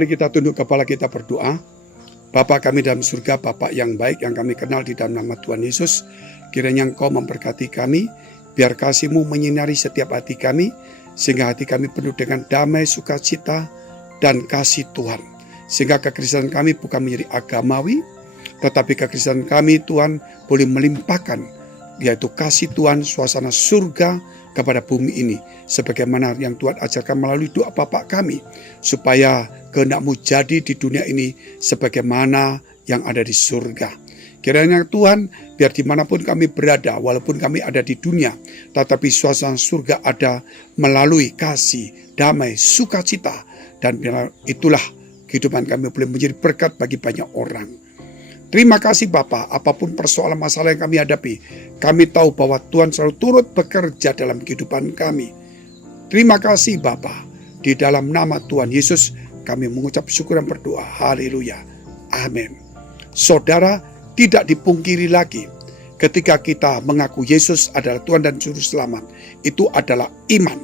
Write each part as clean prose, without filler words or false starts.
Mari kita tunduk kepala kita berdoa. Bapa kami dalam surga, Bapa yang baik yang kami kenal di dalam nama Tuhan Yesus, kiranya Engkau memberkati kami, biar kasih-Mu menyinari setiap hati kami, sehingga hati kami penuh dengan damai, sukacita, dan kasih Tuhan. Sehingga kekristenan kami bukan menjadi agamawi, tetapi kekristenan kami Tuhan boleh melimpahkan, yaitu kasih Tuhan, suasana surga kepada bumi ini, sebagaimana yang Tuhan ajarkan melalui doa Bapa kami, supaya kehendak-Mu jadi di dunia ini sebagaimana yang ada di surga. Kiranya Tuhan, biar dimanapun kami berada, walaupun kami ada di dunia, tetapi suasana surga ada melalui kasih, damai, sukacita, dan itulah kehidupan kami boleh menjadi berkat bagi banyak orang. Terima kasih Bapa, apapun persoalan masalah yang kami hadapi, kami tahu bahwa Tuhan selalu turut bekerja dalam kehidupan kami. Terima kasih Bapa, di dalam nama Tuhan Yesus kami mengucap syukur dan berdoa. Haleluya. Amin. Saudara, tidak dipungkiri lagi, ketika kita mengaku Yesus adalah Tuhan dan Juru Selamat, itu adalah iman.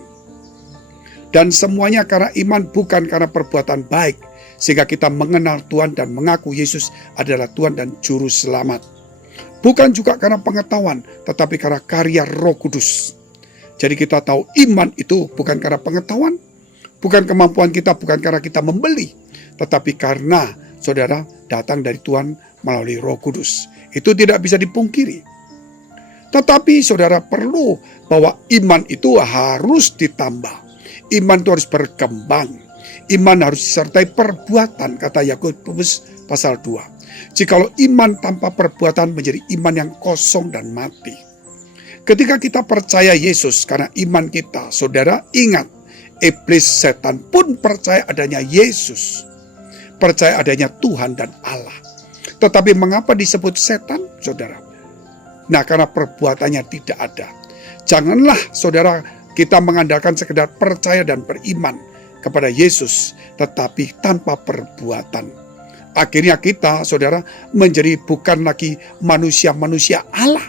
Dan semuanya karena iman, bukan karena perbuatan baik, sehingga kita mengenal Tuhan dan mengaku Yesus adalah Tuhan dan Juru Selamat. Bukan juga karena pengetahuan, tetapi karena karya Roh Kudus. Jadi kita tahu iman itu bukan karena pengetahuan, bukan kemampuan kita, bukan karena kita membeli, tetapi karena saudara datang dari Tuhan melalui Roh Kudus. Itu tidak bisa dipungkiri. Tetapi saudara perlu bahwa iman itu harus ditambah. Iman itu harus berkembang. Iman harus disertai perbuatan, kata Yakobus pasal 2. Jikalau iman tanpa perbuatan menjadi iman yang kosong dan mati. Ketika kita percaya Yesus karena iman kita, saudara ingat, iblis setan pun percaya adanya Yesus. Percaya adanya Tuhan dan Allah. Tetapi mengapa disebut setan, saudara? Nah, karena perbuatannya tidak ada. Janganlah, saudara, kita mengandalkan sekedar percaya dan beriman kepada Yesus, tetapi tanpa perbuatan. Akhirnya kita, saudara, menjadi bukan lagi manusia-manusia Allah,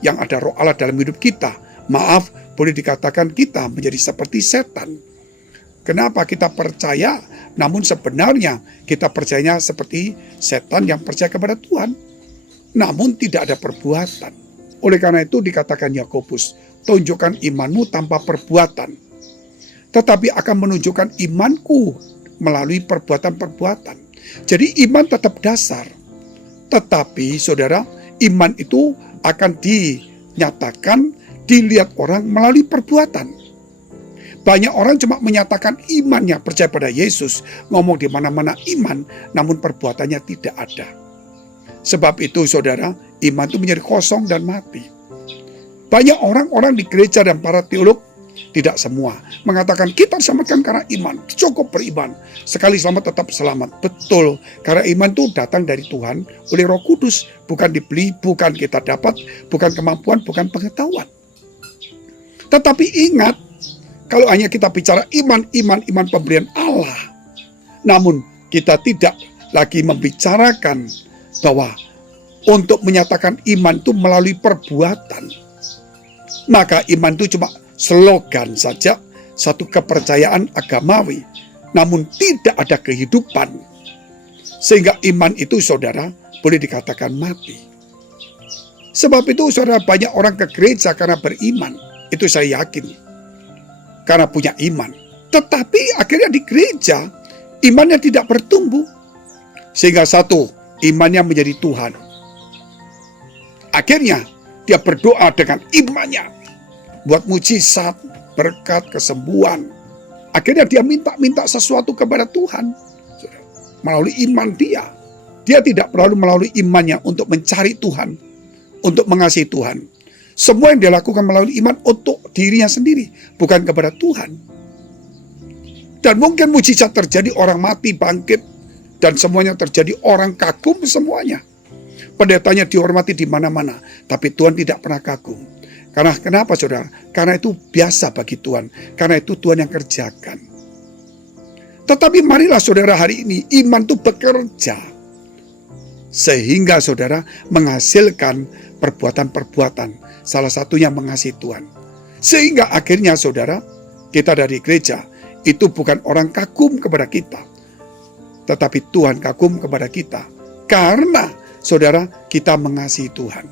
yang ada roh Allah dalam hidup kita. Maaf, boleh dikatakan kita menjadi seperti setan. Kenapa kita percaya, namun sebenarnya kita percayanya seperti setan yang percaya kepada Tuhan, namun tidak ada perbuatan. Oleh karena itu dikatakan Yakobus, tunjukkan imanmu tanpa perbuatan, tetapi akan menunjukkan imanku melalui perbuatan-perbuatan. Jadi iman tetap dasar. Tetapi saudara, iman itu akan dinyatakan, dilihat orang melalui perbuatan. Banyak orang cuma menyatakan imannya, percaya pada Yesus, ngomong di mana-mana iman, namun perbuatannya tidak ada. Sebab itu saudara, iman itu menjadi kosong dan mati. Banyak orang-orang di gereja dan para teolog, tidak semua, mengatakan kita diselamatkan karena iman, cukup beriman. Sekali selamat tetap selamat. Betul, karena iman itu datang dari Tuhan oleh Roh Kudus. Bukan dibeli, bukan kita dapat, bukan kemampuan, bukan pengetahuan. Tetapi ingat, kalau hanya kita bicara iman pemberian Allah, namun kita tidak lagi membicarakan bahwa untuk menyatakan iman itu melalui perbuatan, maka iman itu cuma slogan saja, satu kepercayaan agamawi, namun tidak ada kehidupan. Sehingga iman itu saudara boleh dikatakan mati. Sebab itu saudara, banyak orang ke gereja karena beriman, itu saya yakin, karena punya iman. Tetapi akhirnya di gereja imannya tidak bertumbuh. Sehingga satu, imannya menjadi Tuhan. Akhirnya dia berdoa dengan imannya, buat mujizat, berkat, kesembuhan. Akhirnya dia minta sesuatu kepada Tuhan melalui iman dia. Dia tidak perlu melalui imannya untuk mencari Tuhan, untuk mengasihi Tuhan. Semua yang dia lakukan melalui iman untuk dirinya sendiri, bukan kepada Tuhan. Dan mungkin mujizat terjadi, orang mati bangkit, dan semuanya terjadi, orang kagum semuanya. Pendetanya dihormati di mana-mana, tapi Tuhan tidak pernah kagum. Karena kenapa saudara? Karena itu biasa bagi Tuhan. Karena itu Tuhan yang kerjakan. Tetapi marilah saudara hari ini iman itu bekerja. Sehingga saudara menghasilkan perbuatan-perbuatan. Salah satunya mengasihi Tuhan. Sehingga akhirnya saudara, kita dari gereja itu bukan orang kagum kepada kita. tetapi Tuhan kagum kepada kita. Karena, saudara, kita mengasihi Tuhan.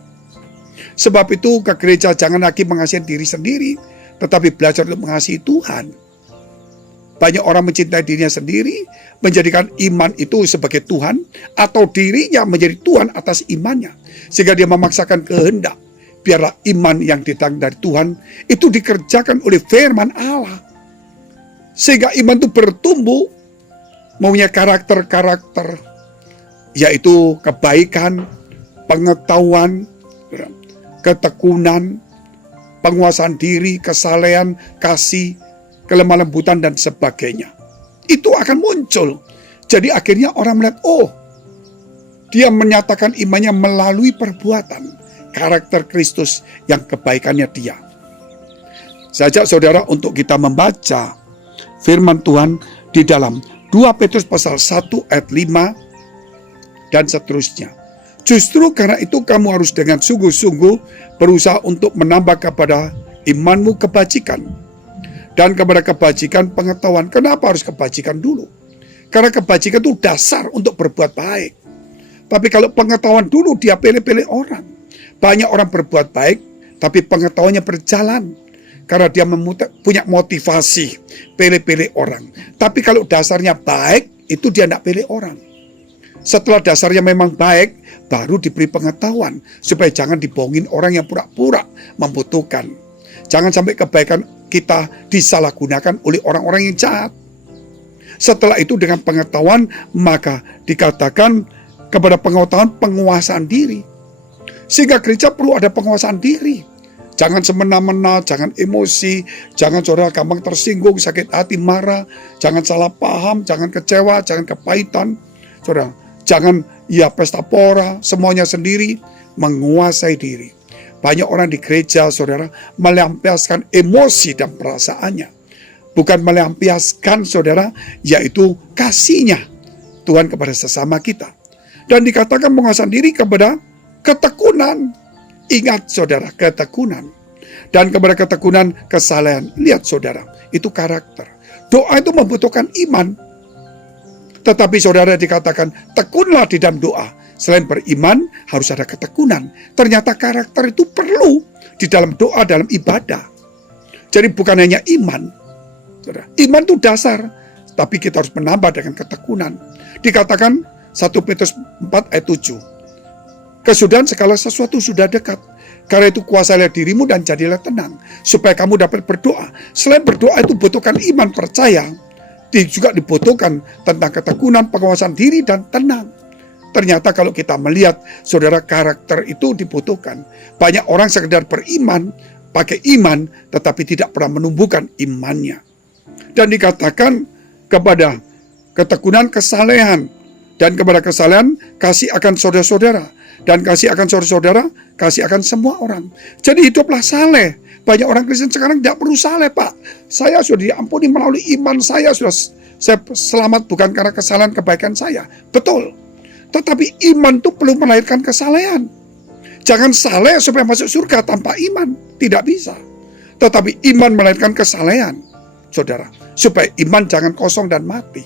Sebab itu ke gereja jangan lagi mengasihi diri sendiri, tetapi belajar untuk mengasihi Tuhan. Banyak orang mencintai dirinya sendiri, menjadikan iman itu sebagai Tuhan, atau dirinya menjadi Tuhan atas imannya. Sehingga dia memaksakan kehendak. Biarlah iman yang datang dari Tuhan itu dikerjakan oleh firman Allah. Sehingga iman itu bertumbuh, mempunyai karakter-karakter, yaitu kebaikan, pengetahuan, ketekunan, penguasaan diri, kesalehan, kasih, kelemah lembutan, dan sebagainya. Itu akan muncul. Jadi akhirnya orang melihat, oh, dia menyatakan imannya melalui perbuatan. Karakter Kristus yang kebaikannya dia. Saya ajak saudara untuk kita membaca firman Tuhan di dalam 2 Petrus pasal 1 ayat 5 dan seterusnya. Justru karena itu kamu harus dengan sungguh-sungguh berusaha untuk menambah kepada imanmu kebajikan. Dan kepada kebajikan pengetahuan. Kenapa harus kebajikan dulu? Karena kebajikan itu dasar untuk berbuat baik. Tapi kalau pengetahuan dulu dia pilih-pilih orang. Banyak orang berbuat baik, tapi pengetahuannya berjalan. Karena dia punya motivasi, pilih-pilih orang. Tapi kalau dasarnya baik, itu dia tidak pilih orang. Setelah dasarnya memang baik, baru diberi pengetahuan. Supaya jangan dibohongin orang yang pura-pura membutuhkan. Jangan sampai kebaikan kita disalahgunakan oleh orang-orang yang jahat. Setelah itu dengan pengetahuan, maka dikatakan kepada pengetahuan penguasaan diri. Sehingga gereja perlu ada penguasaan diri. Jangan semena-mena, jangan emosi, jangan saudara gampang tersinggung, sakit hati, marah, jangan salah paham, jangan kecewa, jangan kepahitan. Saudara, jangan pesta pora, semuanya sendiri, menguasai diri. Banyak orang di gereja, saudara, melampiaskan emosi dan perasaannya. Bukan melampiaskan, saudara, yaitu kasihnya Tuhan kepada sesama kita. Dan dikatakan penguasaan diri kepada ketekunan. Ingat, saudara, ketekunan. Dan kepada ketekunan, kesalehan. Lihat, saudara, itu karakter. Doa itu membutuhkan iman. Tetapi saudara dikatakan, tekunlah di dalam doa. Selain beriman, harus ada ketekunan. Ternyata karakter itu perlu di dalam doa, dalam ibadah. Jadi bukan hanya iman. Iman itu dasar, tapi kita harus menambah dengan ketekunan. Dikatakan 1 Petrus 4 ayat 7. Kesudahan segala sesuatu sudah dekat. Karena itu kuasailah dirimu dan jadilah tenang. Supaya kamu dapat berdoa. Selain berdoa itu butuhkan iman, percaya. Juga dibutuhkan tentang ketekunan, penguasaan diri, dan tenang. Ternyata kalau kita melihat, saudara, karakter itu dibutuhkan. Banyak orang sekedar beriman, pakai iman, tetapi tidak pernah menumbuhkan imannya. Dan dikatakan kepada ketekunan kesalehan. Dan kepada kesalehan, kasih akan saudara-saudara. Dan kasih akan saudara-saudara, kasih akan semua orang. Jadi hiduplah saleh. Banyak orang Kristen sekarang tidak perlu saleh, Pak. Saya sudah diampuni melalui iman saya. Saya selamat bukan karena kesalahan kebaikan saya. Betul. Tetapi iman itu perlu melahirkan kesalehan. Jangan saleh supaya masuk surga tanpa iman. Tidak bisa. Tetapi iman melahirkan kesalehan, saudara. Supaya iman jangan kosong dan mati.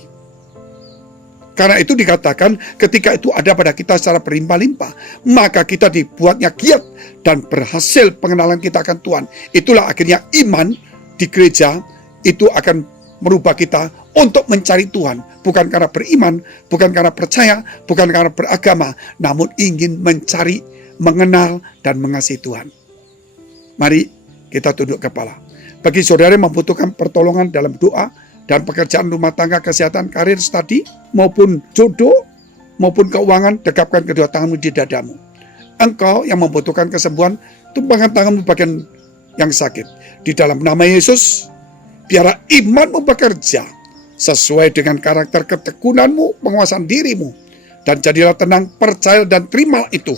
Karena itu dikatakan ketika itu ada pada kita secara berlimpah-limpah, maka kita dibuatnya giat dan berhasil pengenalan kita akan Tuhan. Itulah akhirnya iman di gereja itu akan merubah kita untuk mencari Tuhan. Bukan karena beriman, bukan karena percaya, bukan karena beragama, namun ingin mencari, mengenal, dan mengasihi Tuhan. Mari kita tunduk kepala. Bagi saudara yang membutuhkan pertolongan dalam doa dan pekerjaan rumah tangga, kesehatan, karir, studi, maupun jodoh, maupun keuangan, dekapkan kedua tanganmu di dadamu. Engkau yang membutuhkan kesembuhan, tumpangkan tanganmu bagian yang sakit. Di dalam nama Yesus, biarlah imanmu bekerja sesuai dengan karakter ketekunanmu, penguasaan dirimu. Dan jadilah tenang, percaya dan terima itu.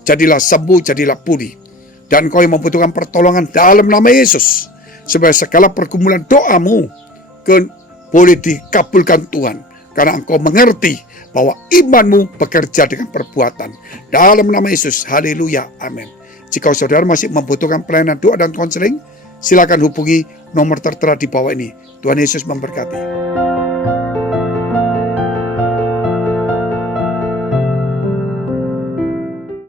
Jadilah sembuh, jadilah pulih. Dan kau yang membutuhkan pertolongan dalam nama Yesus, supaya segala pergumulan doamu boleh dikabulkan Tuhan. Karena engkau mengerti bahwa imanmu bekerja dengan perbuatan. Dalam nama Yesus, haleluya, amin. Jika saudara masih membutuhkan pelayanan doa dan konseling, silakan hubungi nomor tertera di bawah ini. Tuhan Yesus memberkati.